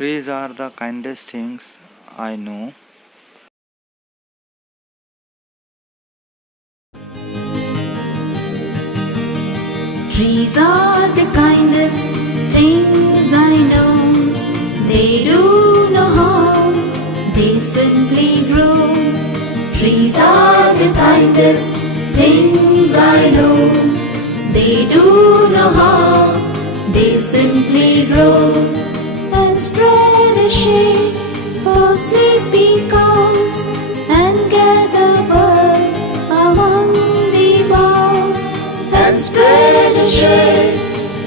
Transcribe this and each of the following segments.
Trees are the kindest things I know. Trees are the kindest things I know. They do no harm, they simply grow. Trees are the kindest things I know. They do no harm, they simply grow. And spread a shade for sleepy cows, and gather birds among the boughs. And spread a shade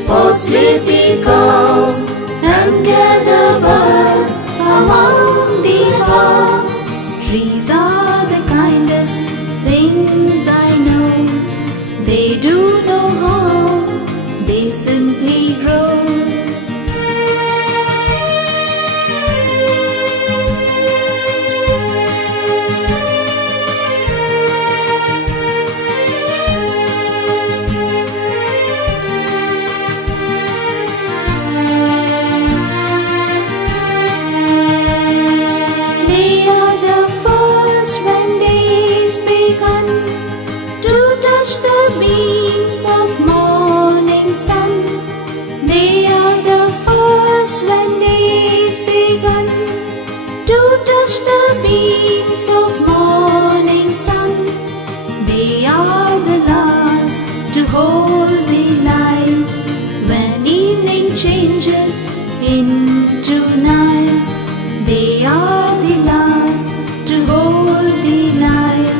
for sleepy cows, and gather birds among the boughs. Trees are the kindest things I know. They do no harm, they simply grow. Sun. They are the first when day's begun to touch the beams of morning sun. They are the last to hold the light when evening changes into night. They are the last to hold the light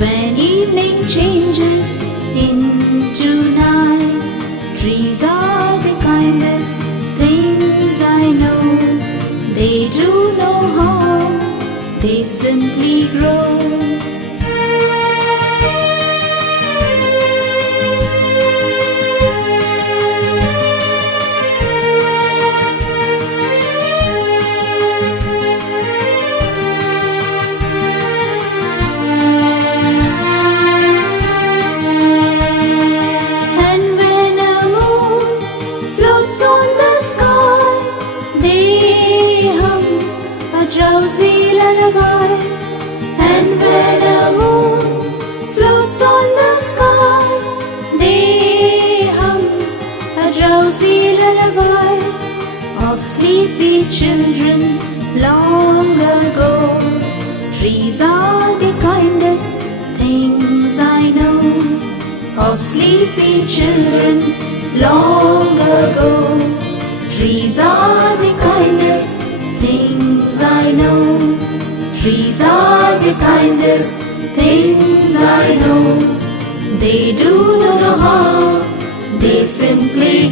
when evening changes into night. Trees are the kindest things I know. They do no harm, they simply grow. Drowsy lullaby. And when the moon floats on the sky, they hum a drowsy lullaby of sleepy children long ago. Trees are the kindest things I know. Of sleepy children long ago. Trees are the kindest things I know. Trees are the kindest things I know. They do no harm, they simply